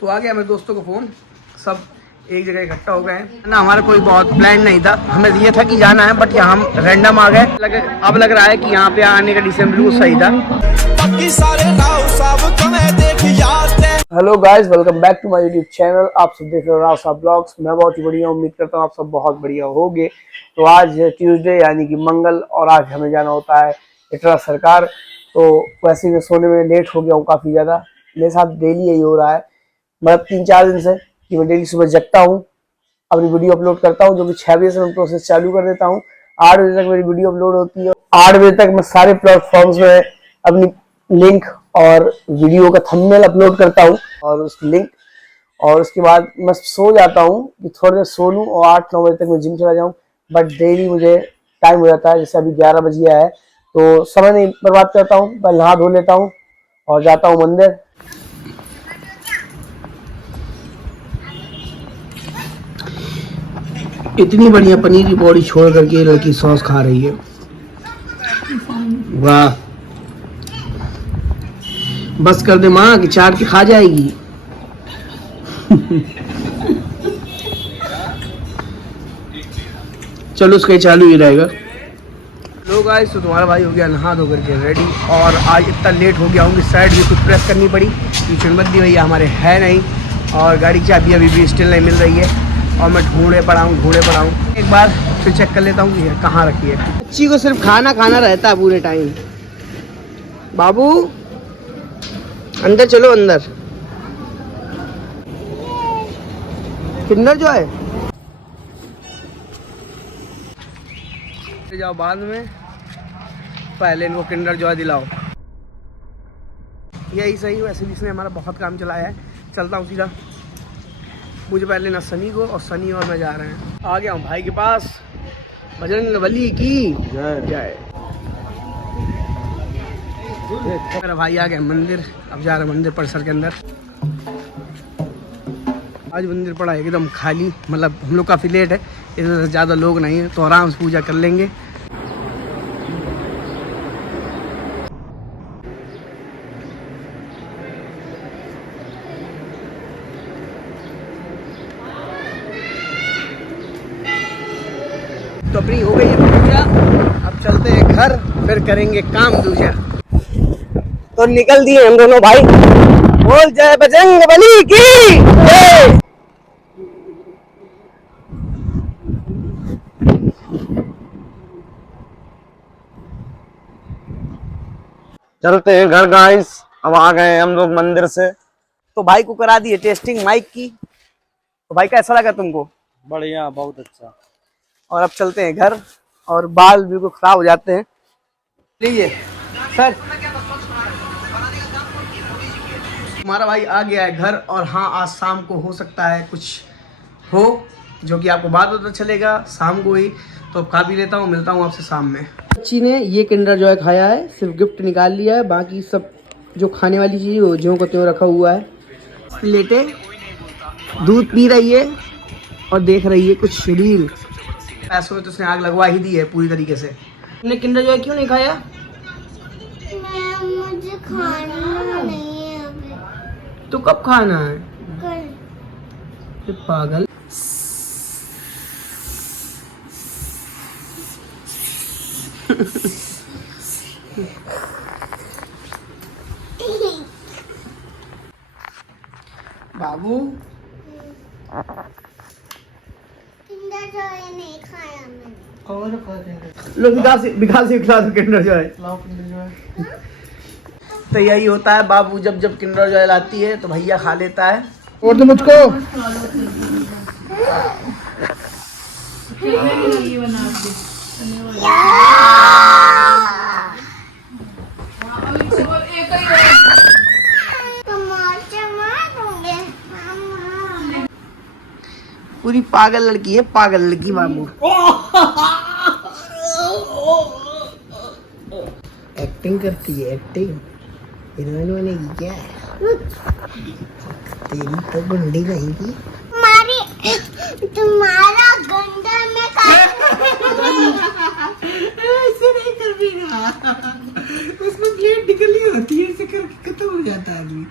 तो आ गया मेरे दोस्तों को फोन, सब एक जगह इकट्ठा हो गए हैं ना। हमारा कोई बहुत प्लान नहीं था, हमें ये था कि जाना है, बट यहाँ हम रैंडम आ गए। अब लग रहा है कि यहाँ पे आने का डिसीजन बिल्कुल सही था। Hello guys, welcome back to my YouTube channel. आप सब देख रहे हो राव साहब ब्लॉग्स। मैं बहुत ही बढ़िया, उम्मीद करता हूँ आप सब बहुत बढ़िया होगे। तो आज ट्यूसडे यानी कि मंगल, और आज हमें जाना होता है इटरा सरकार। तो वैसे मैं सोने में लेट हो गया हूँ काफ़ी ज़्यादा। मेरे साथ डेली यही हो रहा है, मतलब 3-4 दिन से कि मैं डेली सुबह जगता हूँ, अपनी वीडियो अपलोड करता हूँ, जो कि 6 बजे से मैं प्रोसेस चालू कर देता हूँ। 8 बजे तक मेरी वीडियो अपलोड होती है। 8 बजे तक मैं सारे प्लेटफॉर्म्स में अपनी लिंक और वीडियो का थंबनेल अपलोड करता हूँ और उसकी लिंक, और उसके बाद मैं सो जाता हूँ कि थोड़ी देर सो लूँ और 8-9 बजे तक मैं जिम चला जाऊँ। बट डेली मुझे टाइम हो जाता है, जैसे अभी 11 बज गया है, तो समय नहीं बर्बाद करता हूँ। पहले नहा धो लेता हूँ और जाता हूँ मंदिर। इतनी बढ़िया पनीर की बॉडी छोड़ करके लड़की सॉस खा रही है, वाह। बस कर दे माँ कि चाट के खा जाएगी। चलो उसका चालू ही रहेगा। लोग आए तो तुम्हारा भाई हो गया नहा धो करके रेडी, और आज इतना लेट हो गया हूँ कि साइड भी कुछ प्रेस करनी पड़ी क्योंकि चुनबद्दी भैया हमारे है नहीं, और गाड़ी की चाबी अभी भी स्टिल नहीं मिल रही है, और मैं ढूंढे पड़ा हूँ। एक बार फिर चेक कर लेता हूँ कि कहाँ रखी है। बच्ची को सिर्फ खाना रहता है पूरे टाइम। बाबू अंदर चलो, अंदर किंडर जो है जाओ बाद में, पहले इनको किंडर जॉय दिलाओ। यही सही, वैसे भी इसने हमारा बहुत काम चलाया है। चलता हूँ सीधा, मुझे पहले ना सनी को, और सनी और मैं जा रहे हैं। आ गया हूँ भाई के पास। बजरंगबली की जय। मेरा भाई आ गया मंदिर, अब जा रहे हैं मंदिर परिसर के अंदर। आज मंदिर पड़ा है एकदम खाली, मतलब हम लोग काफ़ी लेट है, इस वजह से ज़्यादा लोग नहीं है, तो आराम से पूजा कर लेंगे। तो अपनी हो गई है पूजा, अब चलते हैं घर, फिर करेंगे काम दूजा। तो निकल दिए हम दोनों भाई। बोल जय बजरंगबली की जय। चलते हैं घर गाइस। अब आ गए हम लोग मंदिर से। तो भाई को करा दिए टेस्टिंग माइक की। तो भाई कैसा लगा तुमको? बढ़िया, बहुत अच्छा। और अब चलते हैं घर, और बाल बिल्कुल खराब हो जाते हैं। लीजिए सर, हमारा भाई आ गया है घर, और हाँ आज शाम को हो सकता है कुछ हो, जो कि आपको बाद पता चलेगा शाम को ही। तो खा भी लेता हूँ, मिलता हूँ आपसे शाम में। बच्ची ने ये किंडर जॉय खाया है, सिर्फ गिफ्ट निकाल लिया है, बाकी सब जो खाने वाली चीज़ वो ज्यों को त्यों रखा हुआ है। लेटे दूध पी रही है और देख रही है कुछ रील। पैसों में तो उसने आग लगवा ही दी है पूरी तरीके से। तुमने किंडर जॉय क्यों नहीं खाया? मुझे खाना नहीं है अभी। तो कब खाना है? कल। पागल। बाबू किंडर जॉय नहीं खाया मैंने। और लो विकास से खिला दो किंडर जॉय। तो यही होता है, बाबू जब जब किंडर जॉय लाती है तो भैया खा लेता है। और तो मुझको पूरी पागल लड़की है, पागल लड़की बाबू। एक्टिंग करती है, एक्टिंग। इन्होंने क्या तेरी तो बंडी रहेगी। तुम्हारा गंदा में ऐसे नहीं कर भी रहा, उसमें ब्लेड निकली होती है, ऐसे करके खत्म हो जाता है आदमी।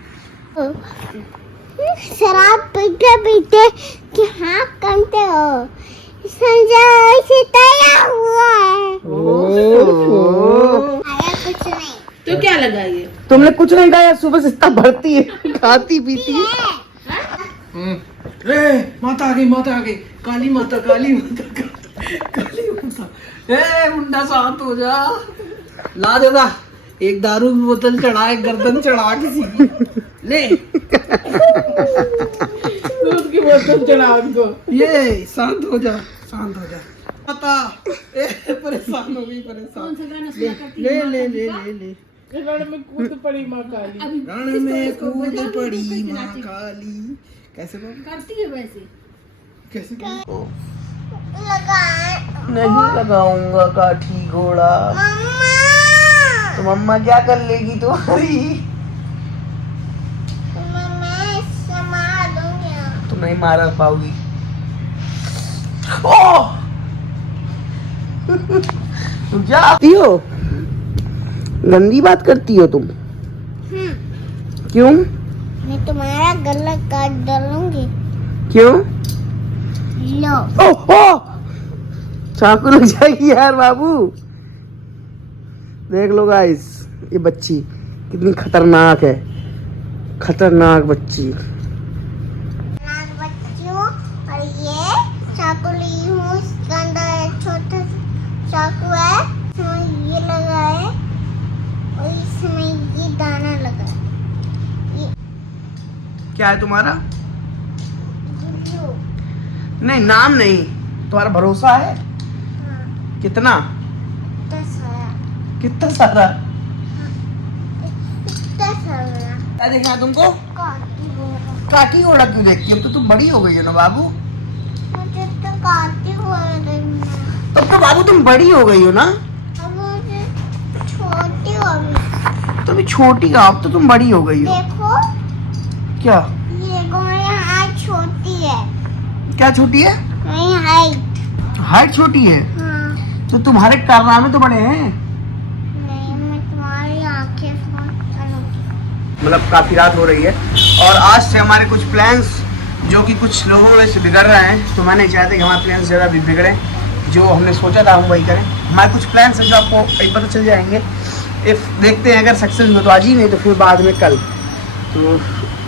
शराब पीते पीते क्या करते हो? संजय से तैयार हुआ है। अरे कुछ नहीं। तो क्या लगा ये? तुमने कुछ नहीं खाया, सुबह से इतना भरती है, खाती पीती है। माता आ गई, माता आ गई, काली माता, काली माता, काली माता। ए मुंडा शांत हो जा, ला देना एक दारू की बोतल चढ़ा, एक गर्दन चढ़ा किसी की, ले दूध की बोतल चढ़ा उनको। ये शांत हो जा, शांत हो जा माता। परेशान हो गई, परेशान। ले ले ले ले ले। रण में कूद पड़ी माँ काली, रण में कूद पड़ी माँ काली। कैसे करती है वैसे? कैसे नहीं लगाऊंगा काठी घोड़ा। तो मम्मा क्या कर लेगी तुम्हारी? मैं संभाल दूंगी। तुम नहीं मार पाओगी। ओह! तुम क्या आती हो? गंदी बात करती हो तुम। क्यों? मैं तुम्हारा गला काट डालूंगी। क्यों? लो। ओह ओह! चाकू लग जाएगी यार बाबू। देख लो गाइस, ये बच्ची कितनी खतरनाक है, खतरनाक बच्ची। बच्चों, और ये चाकू ली हूँ, इसके अंदर एक छोटा सा चाकू है, इसमें ये लगा है और इसमें ये दाना लगा है। क्या है तुम्हारा? गुल्लू। नहीं, नाम नहीं, तुम्हारा भरोसा है। हाँ, कितना? 10,000। कितना सारा? 10,000। क्या देखना तुमको? काटी हुआ। काठी घोड़ा क्यों देखती हो? अब तो तुम बड़ी हो गई हो ना बाबू। मुझे तो काटी हुआ देखना। तब तो बाबू तुम बड़ी हो गई हो ना। अब मुझे छोटी हो गई। तो अभी छोटी हो, अब तो तुम बड़ी हो गई हो। देखो, क्या? ये मेरी हाइट छोटी है। क्या छोटी है? मेरी हाइट। हाइट छोटी है हाँ। तो तुम्हारे कारनामे तो बड़े हैं। नहीं, मैं तुम्हारी आंखें करूँगी। मतलब काफी रात हो रही है और आज से हमारे कुछ प्लान्स जो कि कुछ लोगों में से बिगड़ रहे हैं, तो मैं नहीं चाहते कि हमारे प्लान्स ज़्यादा भी बिगड़े। जो हमने सोचा था हम वही करें। हमारे कुछ प्लान्स हैं जो आपको एक पता चल जाएंगे। इफ देखते हैं अगर सक्सेस हुए तो आज ही, नहीं तो फिर बाद में कल। तो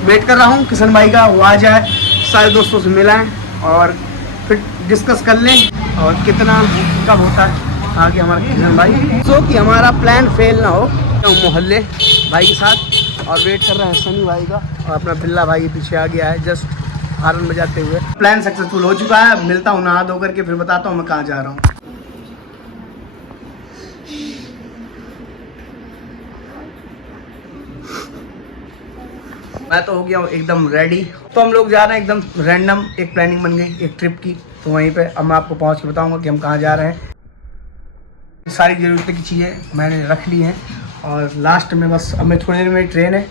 वेट कर रहा हूँ किशन भाई का, वो आ जाए, सारे दोस्तों से मिलाएं और फिर डिस्कस कर लें और कितना कब होता है आगे हमारा किशन भाई, सो कि हमारा प्लान फेल ना हो। मोहल्ले भाई के साथ और वेट कर रहे हैं सनी भाई का, और अपना बिल्ला भाई पीछे आ गया है जस्ट हारन बजाते हुए। प्लान सक्सेसफुल हो चुका है। मिलता हूँ नहा धो करके, फिर बताता हूँ मैं कहाँ जा रहा हूँ। मैं तो हो गया हूँ एकदम रेडी। तो हम लोग जा रहे हैं एकदम रैंडम, एक प्लानिंग बन गई एक ट्रिप की, तो वहीं पे अब मैं आपको पहुँच के बताऊँगा कि हम कहाँ जा रहे हैं। सारी ज़रूरत की चीज़ें मैंने रख ली हैं और लास्ट में बस अब मैं थोड़ी देर में ट्रेन है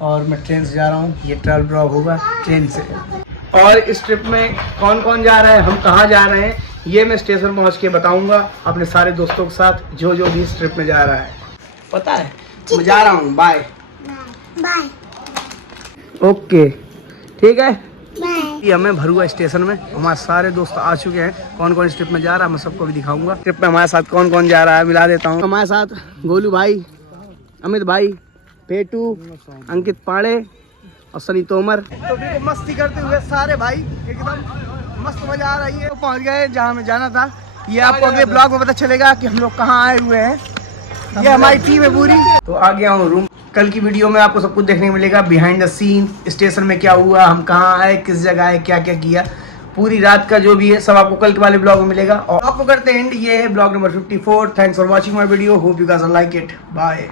और मैं ट्रेन से जा रहा हूँ। ये ट्रैवल ब्लॉग होगा ट्रेन से। और इस ट्रिप में कौन कौन जा रहा है, हम कहाँ जा रहे हैं, ये मैं स्टेशन पहुँच के बताऊँगा अपने सारे दोस्तों के साथ जो जो भी इस ट्रिप में जा रहा है। पता है मैं जा रहा हूँ। Bye bye. ओके ठीक है। बाय। ये हमें भरुआ स्टेशन में हमारे सारे दोस्त आ चुके हैं। कौन कौन इस ट्रिप में जा रहा है मैं सबको भी दिखाऊंगा। ट्रिप में हमारे साथ कौन कौन जा रहा है मिला देता हूँ। हमारे साथ गोलू भाई, अमित भाई, पेटू, अंकित पाड़े और सनी तोमर। तो देखो मस्ती करते हुए सारे भाई एकदम मस्त मजा आ रही है। तो पहुँच गए जहाँ हमें जाना था। ये आपको अगले ब्लॉग में पता चलेगा कि हम लोग कहाँ आए हुए हैं। ये हमारी टीम है पूरी। तो आ गया हूँ रूम। कल की वीडियो में आपको सब कुछ देखने को मिलेगा, बिहाइंड द सीन, स्टेशन में क्या हुआ, हम कहाँ आए, किस जगह आए, क्या क्या किया, पूरी रात का जो भी है सब आपको कल के वाले ब्लॉग में मिलेगा। और आपको करते हैं एंड। ये है blog number 54। Thanks for watching my video, hope you guys like it. Bye.